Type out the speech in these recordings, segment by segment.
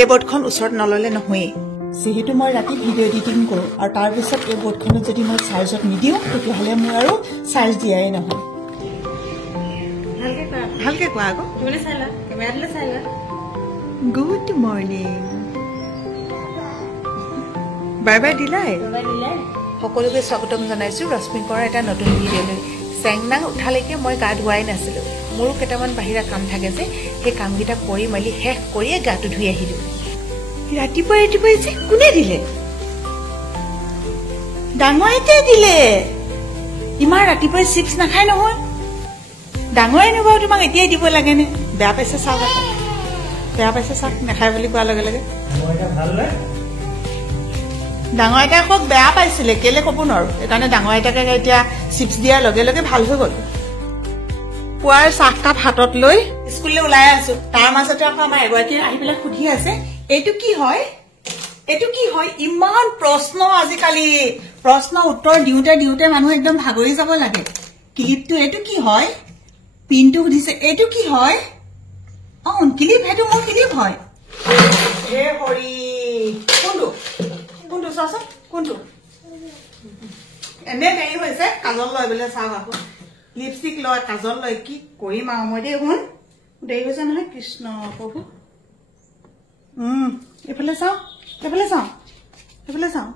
এই বোৰ্ডখন ওচৰত নললে নহয়ে যেহেতু মই ৰাতি ভিডিঅ' এডিটিং কৰোঁ আৰু তাৰপিছত এই বোৰ্ডখনত যদি মই চাৰ্জত নিদিওঁ তেতিয়াহ'লে মোৰ আৰু চাৰ্জ দিয়াই নহয় ভালকে কোৱা আকৌ গুড মৰ্ণিং বাই বাই দিলাই সকলোকে স্বাগতম জনাইছোঁ ৰশ্মি কৰা এটা নতুন ভিডিঅ'লৈ চেংনাং উঠালৈকে মই গা ধুৱাই নাছিলোঁ মোৰো কেইটামান বাহিৰা কাম থাকে যে সেই কামকেইটা কৰি মেলি শেষ কৰিয়ে গাটো ধুই আহিলোঁ ৰাতিপুৱাই ৰাতিপুৱাই যে কোনে দিলে ডাঙৰ আইতাই দিলে ইমান ৰাতিপুৱাই চিপছ নাখায় নহয় ডাঙৰ আইনো বাৰু তোমাক এতিয়াই দিব লাগেনে বেয়া পাইছে চাওক বেয়া পাইছে চাওক নাখায় বুলি কোৱাৰ লগে লগে ডাঙৰ আইতাই খুব বেয়া পাইছিলে কেলে ক'ব নোৱাৰো সেইকাৰণে ডাঙৰ আইতাকে এতিয়া চিপছ দিয়াৰ লগে লগে ভাল হৈ গ'ল পুৱাৰ চাহকাপ হাতত লৈ স্কুললৈ ওলাই আছো তাৰ মাজতে আকৌ আমাৰ এগৰাকী আহি পেলাই সুধি আছে এইটো কি হয় ইমান প্ৰশ্ন আজিকালি প্ৰশ্ন উত্তৰ দিওঁতে দিওঁতে মানুহ একদম ভাগৰি যাব লাগে ক্লিপটো এইটো কি হয় পিনটো সুধিছে এইটো কি হয় ক্লিপ সেইটো মোৰ ক্লিপ হয় হে হৰি কোনটো চাচোন কোনটো এনে দেৰি হৈছে কাজল লয় বোলে চাওক আকৌ লিপষ্টিক লয় কাজল লয় কি কৰিম আৰু মই দেই শুন দেৰি হৈছে নহয় কৃষ্ণ প্ৰভু এইফালে চাওঁ চাওঁ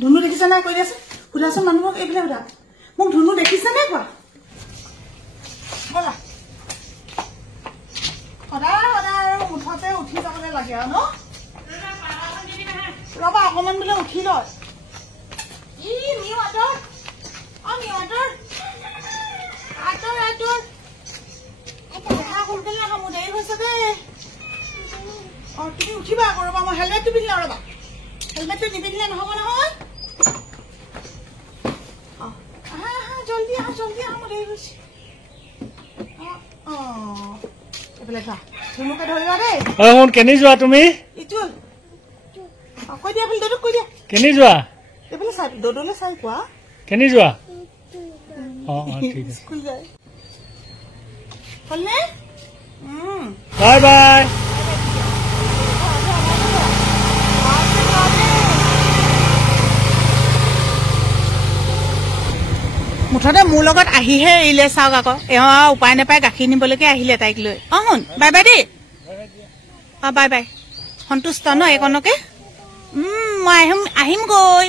ধুনু দেখিছা নাই কৈ দিয়াচোন সুধাচোন মানুহক এইফালে সোধা মোক ধুনু দেখিছা নাই কোৱা বলা সদায় আৰু মুঠতে উঠি যাবলৈ লাগে আৰু ন ৰবা অকমান বোলে উঠি লয় সোনকালে আকৌ মোৰ দেৰি হৈছে দেই তুমি উঠিবা আকৌ ৰবা মই হেলমেটটো পিন্ধি লওঁ ৰবা হেলমেটটো নিপিন্ধিলে নহব নহয় জলদি আহা মোৰ দেৰি হৈছে এইফালে চা ধুনুকে ধৰিবা দেই কেনি যোৱা তুমি ইটো কৈ দিয়া বোলে দৌদক কৈ দিয়া কেনি যোৱা এইফালে চাই দৌদলৈ চাই কোৱা কেনি যোৱা স্কুল যায় হ'লনে বাই বাই মুঠতে মোৰ লগত আহিহে এৰিলে চাওক আকৌ এওঁ উপায় নাপায় গাখীৰ নিবলৈকে আহিলে তাইক লৈ শুন বাই বাই দেই বাই বাই সন্তুষ্ট ন এইকণকে মই আহিমগৈ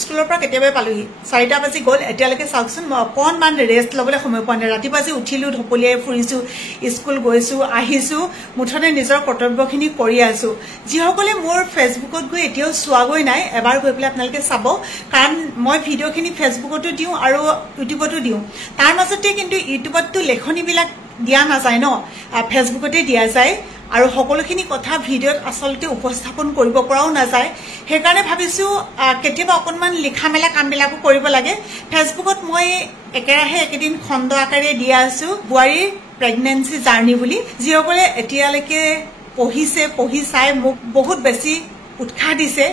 স্কুলৰ পৰা কেতিয়াবাই পালোহি 4টা বাজি গ'ল এতিয়ালৈকে চাওকচোন মই অকণমান ৰেষ্ট ল'বলৈ সময় পোৱা নাই ৰাতিপুৱা যে উঠিলোঁ ঢপলিয়াই ফুৰিছোঁ স্কুল গৈছোঁ আহিছোঁ মুঠতে নিজৰ কৰ্তব্যখিনি কৰি আছোঁ যিসকলে মোৰ ফেচবুকত গৈ এতিয়াও চোৱাগৈ নাই এবাৰ গৈ পেলাই আপোনালোকে চাব কাৰণ মই ভিডিঅ'খিনি ফেচবুকতো দিওঁ আৰু ইউটিউবতো দিওঁ তাৰ মাজতে কিন্তু ইউটিউবততো লেখনিবিলাক দিয়া নাযায় ন ফেচবুকতে দিয়া যায় আৰু সকলোখিনি কথা ভিডিঅ'ত আচলতে উপস্থাপন কৰিব পৰাও নাযায় সেইকাৰণে ভাবিছোঁ কেতিয়াবা অকণমান লিখা মেলা কামবিলাকো কৰিব লাগে ফেচবুকত মই একেৰাহে একেদিন খণ্ড আকাৰে দিয়া আছোঁ বোৱাৰীৰ প্ৰেগনেঞ্চি জাৰ্ণি বুলি যিসকলে এতিয়ালৈকে পঢ়ি চাই মোক বহুত বেছি উৎসাহ দিছে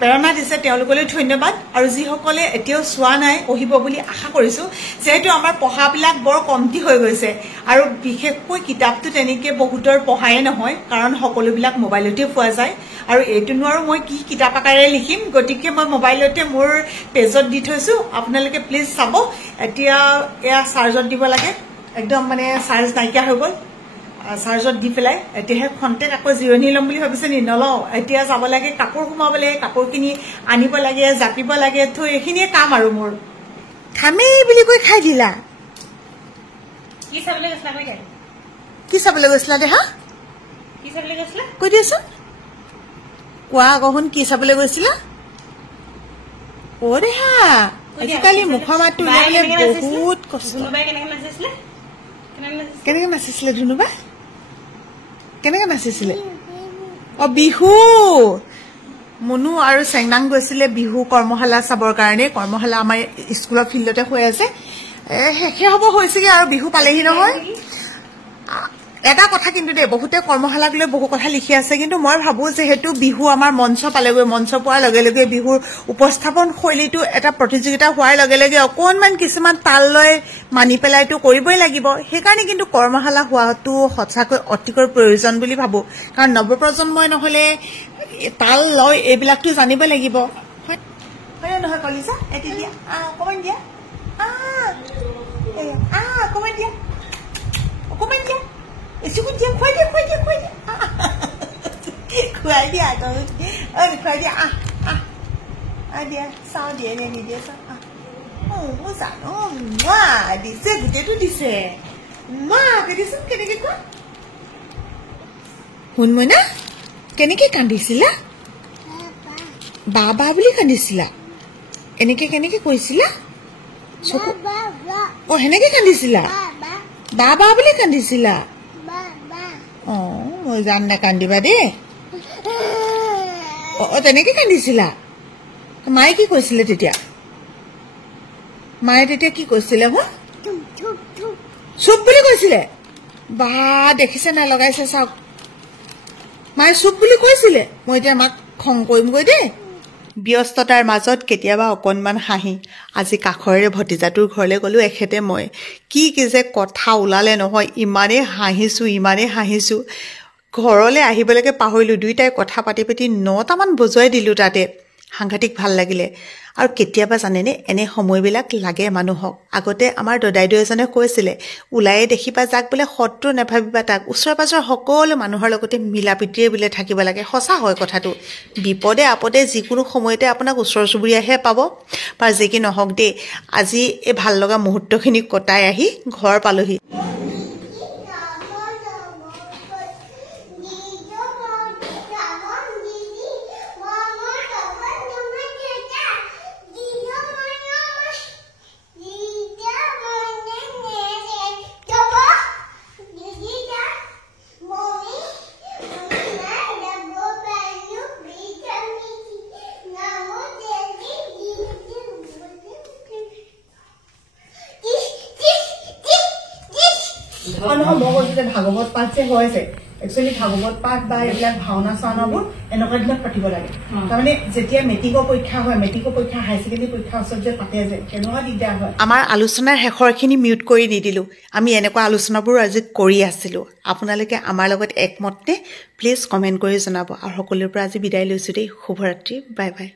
প্ৰেৰণা দিছে তেওঁলোকলৈ ধন্যবাদ আৰু যিসকলে এতিয়াও চোৱা নাই পঢ়িব বুলি আশা কৰিছোঁ যেহেতু আমাৰ পঢ়াবিলাক বৰ কমটি হৈ গৈছে আৰু বিশেষকৈ কিতাপটো তেনেকৈ বহুতৰ পঢ়ায়ে নহয় কাৰণ সকলোবিলাক মোবাইলতে পোৱা যায় আৰু এইটোনো আৰু মই কি কিতাপ আকাৰে লিখিম গতিকে মই মোবাইলতে মোৰ পেজত দি থৈছোঁ আপোনালোকে প্লিজ চাব এতিয়া এয়া চাৰ্জত দিব লাগে একদম মানে চাৰ্জ নাইকিয়া হৈ গ'ল চাৰ্জত দি পেলাই এতিয়াহে খন্তেক আকৌ জিৰণি ল'ম বুলি ভাবিছে নি নলওঁ এতিয়া যাব লাগে কাপোৰ সোমাব লাগে কাপোৰখিনি আনিব লাগে জাপিব লাগে থৈ এইখিনিয়ে কাম আৰু মোৰ খামেই বুলি কৈ খাই দিলা কি চাবলৈ গৈছিলা দেহা কৈ দিয়াচোন কোৱা আকৌ শুন কি চাবলৈ গৈছিলা দেহা আজিকালি মুখৰ মাতটো উলিয়াবলৈ বহুত কষ্ট কেনেকে নাচিছিলে ধুনুবা কেনেকে নাচিছিলে বিহু মুনু আৰু চেংনাং গৈছিলে বিহু কৰ্মশালা চাবৰ কাৰণে কৰ্মশালা আমাৰ স্কুলৰ ফিল্ডতে হৈ আছে শেষে হ'ব হৈছেগে আৰু বিহু পালেহি নহয় এটা কথা কিন্তু দে বহুতে কৰ্মশালাক লৈ বহু কথা লিখি আছে কিন্তু মই ভাবো যে হেতু বিহু আমাৰ মঞ্চ পালেগৈ মঞ্চ পোৱাৰ লগে লগে বিহুৰ উপস্থাপন শৈলীটো এটা প্ৰতিযোগিতা হোৱাৰ লগে লগে অকণমান কিছুমান তাল লৈ মানি পেলাইটো কৰিবই লাগিব সেইকাৰণে কিন্তু কৰ্মশালা হোৱাটো সঁচাকৈ অতিকৈ প্ৰয়োজন বুলি ভাবো কাৰণ নৱপ্ৰজন্মই নহলে তাল লয় এইবিলাকটো জানিব লাগিব হয় নহয় কলিজা এটি দিয়া অকণমান দিয়া অকণমান দিয়া অকণমান দিয়া Escucha, cuide. Cuide, cuide. Dia, sao dia ni dia sao. Masa ma, dice, tu dice. Ma, que dice que quoi? Hunmona? Kenike kandisila? Baba boli kandisila. Kenike koisila? Soko. Oh, heneke kandisila. Baba boli kandisila. মই জান না কান্দিবা দেই তেনেকে কান্দিছিলা মায়ে কি কৈছিলে তেতিয়া মায়ে তেতিয়া কি কৈছিলে চুপ বুলি কৈছিলে বা দেখিছে না লগাইছে চাওক মায়ে চুপ বুলি কৈছিলে মই এতিয়া মাক খং কৰিমগৈ দেই ব্যস্ততাৰ মাজত কেতিয়াবা অকণমান হাঁহি আজি কাখৰে ভতিজাটোৰ ঘৰলৈ গলো এখেতে মই কি যে কথা ওলালে নহয় ইমানে হাঁহিছো ঘৰলৈ আহিবলৈকে পাহৰিলো দুইটাই কথা পাতি 9টা মান বজাই দিলো তাতে সাংঘাতিক ভাল লাগিলে আৰু কেতিয়াবা জানেনে এনে সময়বিলাক লাগে মানুহক আগতে আমাৰ দদাইদেউ এজনে কৈছিলে উলায়ে দেখিবা যাক বোলে শত্ৰু নেভাবিবা তাক ওচৰ পাজৰ সকলো মানুহৰ লগতে মিলাপিতিৰে বোলে থাকিব লাগে সঁচা হয় কথাটো বিপদে আপদে যিকোনো সময়তে আপোনাক ওচৰ চুবুৰীয়াহে পাব পাৰ যে কি নহওক দেই আজি এই ভাল লগা মুহূৰ্তখিনি কটাই আহি ঘৰ পালোহি ভাগৱত পাঠ যে হৈছে একচুৱেলি ভাগৱত পাঠ বা এইবিলাক ভাওনা চাওনাবোৰ এনেকুৱা দিনত পাতিব লাগে তাৰমানে যেতিয়া মেট্ৰিকৰ পৰীক্ষা হয় মেট্ৰিকৰ পৰীক্ষা হাই ছেকেণ্ডেৰী পৰীক্ষা ওচৰত যে পাতে যে তেনেকুৱা দিগদাৰ হয় আমাৰ আলোচনাৰ শেষৰখিনি মিউট কৰি নিদিলো আমি এনেকুৱা আলোচনাবোৰ আজি কৰি আছিলো আপোনালোকে আমাৰ লগত একমত নে প্লিজ কমেণ্ট কৰি জনাব আৰু সকলোৰে পৰা আজি বিদায় লৈছো দেই শুভৰাত্ৰি বাই বাই